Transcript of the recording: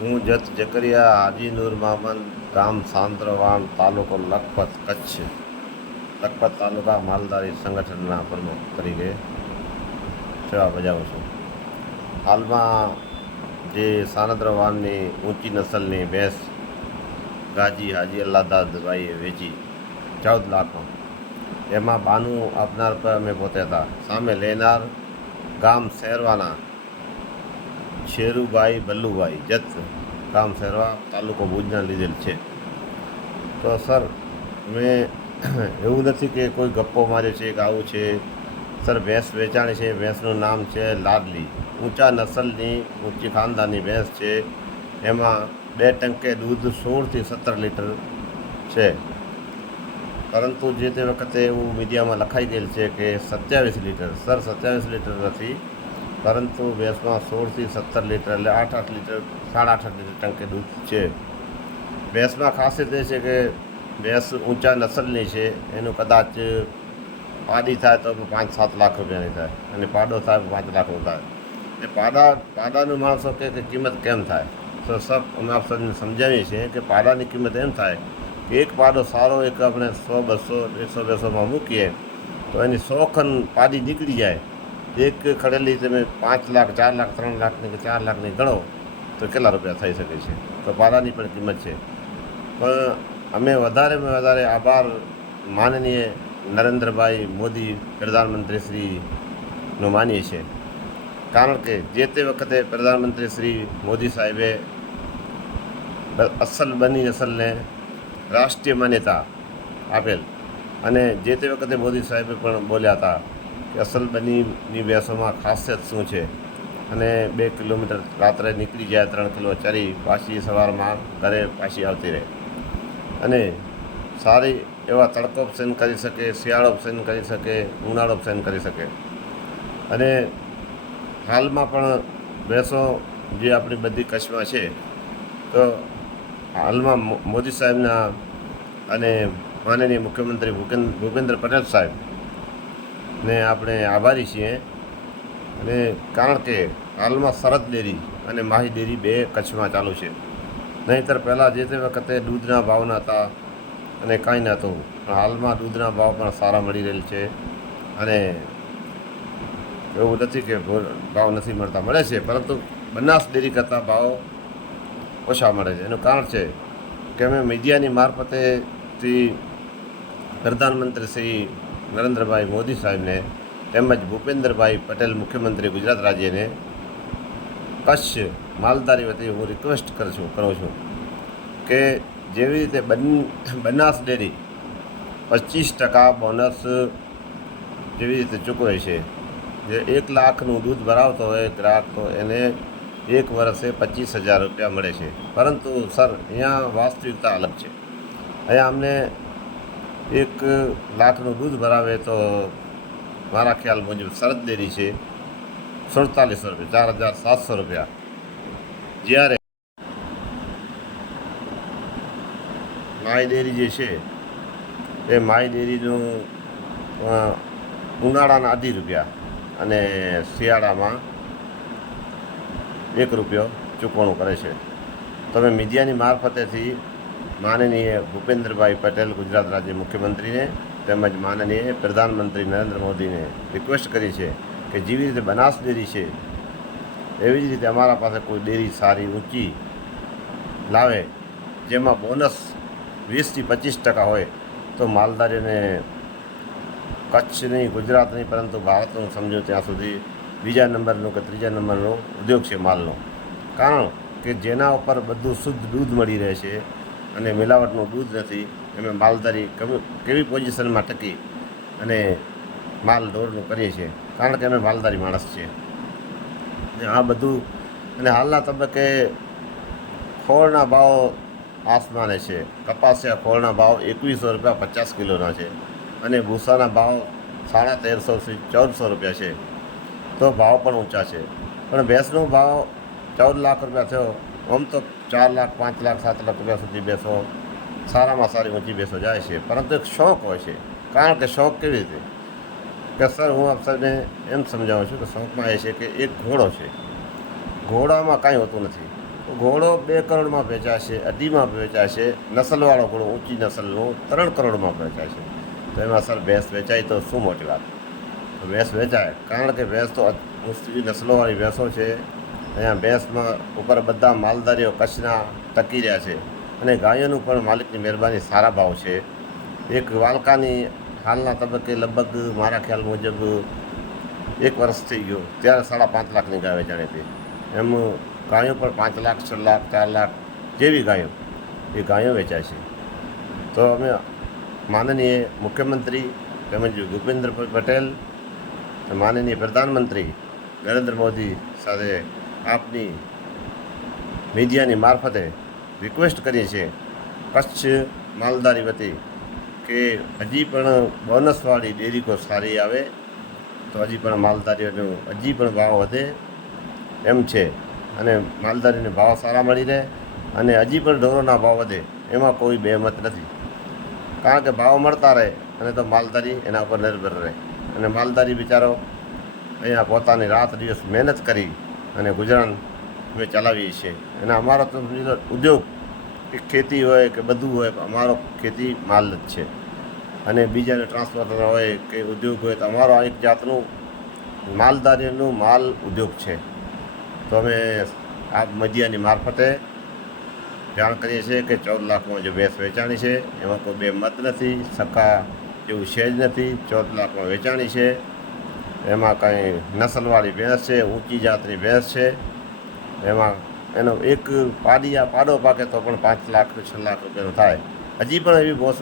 હું જત જકરિયા હાજી નૂર મામન, ગામ સાંદ્રવાણ, તાલુકો લખપત, કચ્છ. લખપત તાલુકા માલધારી સંગઠનના પ્રમુખ તરીકે સેવા બજાવું છું. હાલમાં જે સાનદ્રવાણની ઊંચી નસલની ભેંસ ગાજી હાજી અલ્લાદાદભાઈએ વેચી 14 લાખમાં, એમાં બાનું આપનાર પર અમે પોતે હતા. સામે લેનાર ગામ શેરવાના શેરુભાઈ ભલ્લુભાઈ જત, ગામ શેરવા, તાલુકો ભુજના લીધેલ છે. તો સર, મેં એવું નથી કે કોઈ ગપ્પો માર્યો છે કે આવું છે. સર, ભેંસ વેચાણી છે. ભેંસનું નામ છે લાડલી. ઊંચા નસલની ઊંચી ખાનદાની ભેંસ છે. એમાં 2 ટંકે દૂધ 16 થી 17 લીટર છે. પરંતુ જે તે વખતે એવું મીડિયામાં લખાઈ ગયેલ છે કે 27 લીટર. સર, 27 લીટર નથી, પરંતુ ભેંસમાં 16 થી 17 લીટર એટલે 8 લીટર, 8.5 લીટર ટંકે દૂધ છે. ભેંસમાં ખાસિયત એ છે કે ભેંસ ઊંચા નસલની છે. એનું કદાચ પાડી થાય તો 5-7 લાખ રૂપિયાની થાય, અને પાડો થાય 5 લાખનો થાય. એ પાડાનું માણસો કે કિંમત કેમ થાય? તો સબ અમે આપ સૌને સમજાવીએ છીએ કે પાડાની કિંમત એમ થાય કે એક પાડો સારો, એક આપણે 100, 200, 150 મૂકીએ તો એની 100 ખન પાડી નીકળી જાય. એક ખડેલી તમે 5 લાખ, 4 લાખ, 3 લાખની કે 4 લાખની ગણો તો કેટલા રૂપિયા થઈ શકે છે? તો પાડાની પણ કિંમત છે. પણ અમે વધારેમાં વધારે આભાર માનનીય નરેન્દ્રભાઈ મોદી પ્રધાનમંત્રી શ્રીનો માનીએ છીએ. કારણ કે જે તે વખતે પ્રધાનમંત્રી શ્રી મોદી સાહેબે અસલ બની નસલને રાષ્ટ્રીય માન્યતા આપેલ, અને જે તે વખતે મોદી સાહેબે પણ બોલ્યા હતા કે અસલ બનીની ભેંસોમાં ખાસિયત શું છે, અને 2 કિલોમીટર રાત્રે નીકળી જાય, 3 કિલો ચરી પાછી સવારમાં ઘરે પાછી આવતી રહે, અને સારી એવા તડકો સહન કરી શકે, શિયાળો સહન કરી શકે, ઉનાળો સહન કરી શકે. અને હાલમાં પણ ભેંસો જે આપણી બધી કચ્છમાં છે, તો હાલમાં મોદી સાહેબના અને માનનીય મુખ્યમંત્રી ભૂપેન્દ્ર પટેલ સાહેબને આપણે આભારી છીએ. અને કારણ કે હાલમાં સરહદ ડેરી અને માહી ડેરી 2 કચ્છમાં ચાલુ છે. નહીંતર પહેલાં જે તે વખતે દૂધના ભાવ નહોતા અને કાંઈ નહોતું, પણ હાલમાં દૂધના ભાવ પણ સારા મળી રહેલ છે. અને એવું નથી કે ભાવ નથી મળતા, મળે છે, પરંતુ બનાસ ડેરી કરતાં ભાવ ઓછા મળે છે. એનું કારણ છે કે અમે મીડિયાની મારફતેથી પ્રધાનમંત્રી શ્રી નરેન્દ્રભાઈ મોદી સાહેબને તેમજ ભૂપેન્દ્રભાઈ પટેલ મુખ્યમંત્રી ગુજરાત રાજ્યને કચ્છ માલધારી વતી હું રિક્વેસ્ટ કરું છું કે જેવી રીતે બનાસ ડેરી 25% બોનસ જેવી રીતે ચૂકવે છે, જે 1 લાખનું દૂધ ભરાવતો હોય ગ્રાહક, તો એને 1 વર્ષે 25,000 રૂપિયા મળે છે. પરંતુ સર, અહીંયા વાસ્તવિકતા અલગ છે. અહીંયા અમને 1 લાખનું દૂધ ભરાવે તો મારા ખ્યાલ મુજબ સરહદ ડેરી છે 4700 રૂપિયા, 4,700 રૂપિયા. જ્યારે માય ડેરી જે છે એ માય ડેરીનું ઉનાળાના 2.5 રૂપિયા અને શિયાળામાં 1 રૂપિયો ચૂકવણું કરે છે. તમે મીડિયાની મારફતેથી માનનીય ભૂપેન્દ્રભાઈ પટેલ ગુજરાત રાજ્ય મુખ્યમંત્રીને તેમજ માનનીય પ્રધાનમંત્રી નરેન્દ્ર મોદીને રિક્વેસ્ટ કરી છે કે જેવી રીતે બનાસ ડેરી છે એવી જ રીતે અમારા પાસે કોઈ ડેરી સારી ઊંચી લાવે, જેમાં બોનસ 20 થી 25% હોય, તો માલધારીઓને કચ્છ નહીં, ગુજરાત નહીં, પરંતુ ભારતનું સમજો ત્યાં સુધી 2જા નંબરનું કે 3જા નંબરનો ઉદ્યોગ છે માલનો. કારણ કે જેના ઉપર બધું શુદ્ધ દૂધ મળી રહે છે અને મિલાવટનું દૂધ નથી, એમાં માલધારી કેવી પોઝિશનમાં ટકી અને માલ ઢોરનું કરીએ છીએ, કારણ કે અમે માલધારી માણસ છીએ. આ બધું, અને હાલના તબક્કે ખોળના ભાવ આસમાને છે. કપાસિયા ખોળના ભાવ 2100 રૂપિયા 50 કિલોના છે, અને ભૂસાના ભાવ 1350 થી 1400 રૂપિયા છે. તો ભાવ પણ ઊંચા છે. પણ ભેંસનો ભાવ 14 લાખ રૂપિયા થયો. આમ તો 4 લાખ, 5 લાખ, 7 લાખ રૂપિયા સુધી ભેંસો સારામાં સારી ઊંચી ભેંસો જાય છે. પરંતુ એક શોખ હોય છે. કારણ કે શોખ કેવી રીતે કે સર, હું આપ સૌને એમ સમજાવું છું કે શોખમાં એ છે કે એક ઘોડો છે, ઘોડામાં કાંઈ હોતું નથી. ઘોડો 2 કરોડમાં વેચાશે, અઢીમાં વેચાશે, નસલવાળો ઘોડો ઊંચી નસલનો 3 કરોડમાં વેચાશે. તો એમાં સર ભેંસ વેચાય તો શું મોટી વાત? તો ભેંસ વેચાય, કારણ કે ભેંસ તો ઊંચી નસલોવાળી ભેંસો છે. અહીંયા ભેંસમાં ઉપર બધા માલધારીઓ કચ્છના ટકી રહ્યા છે. અને ગાયોનું પણ માલિકની મહેરબાની સારા ભાવ છે. એક વાલકાની હાલના તબક્કે લગભગ મારા ખ્યાલ મુજબ 1 વર્ષ થઈ ગયો, ત્યારે 5.5 લાખની ગાય વેચાણી હતી. એમ ગાયો પણ 5 લાખ, 6 લાખ, 4 લાખ જેવી ગાયો, એ ગાયો વેચાય છે. તો અમે માનનીય મુખ્યમંત્રી તેમજ ભૂપેન્દ્રભાઈ પટેલ, માનનીય પ્રધાનમંત્રી નરેન્દ્ર મોદી સાથે આપની મીડિયાની મારફતે રિક્વેસ્ટ કરીએ છીએ કચ્છ માલધારી વતી કે હજી પણ બોનસવાળી ડેરીકો સારી આવે તો હજી પણ માલધારીઓનો હજી પણ ભાવ વધે એમ છે. અને માલધારીને ભાવ સારા મળી રહે અને હજી પણ ઢોરોના ભાવ વધે, એમાં કોઈ બેમત નથી. કારણ કે ભાવ મળતા રહે અને તો માલધારી એના ઉપર નિર્ભર રહે. અને માલધારી બિચારો અહીંયા પોતાની રાત દિવસ મહેનત કરી અને ગુજરાન અમે ચલાવીએ છીએ. અને અમારો તો ઉદ્યોગ કે ખેતી હોય કે બધું હોય, અમારો ખેતી માલ જ છે. અને બીજાને ટ્રાન્સપોર્ટર હોય કે ઉદ્યોગ હોય, તો અમારો આ એક જાતનું માલધારીનું માલ ઉદ્યોગ છે. તો અમે આ મીડિયાની મારફતે જાણ કરીએ છીએ કે 14 લાખમાં જે ભેંસ વેચાણી છે એમાં કોઈ બેમત નથી, સક્કા એવું છે જ નથી. 14 લાખમાં વેચાણી છે. એમાં કાંઈ નસલવાળી ભેંસ છે, ઊંચી જાતની ભેંસ છે. એમાં એનો એક પાડો પાકે તો પણ 5 લાખ 6 લાખ રૂપિયાનો થાય. હજી પણ એવી ભેંસ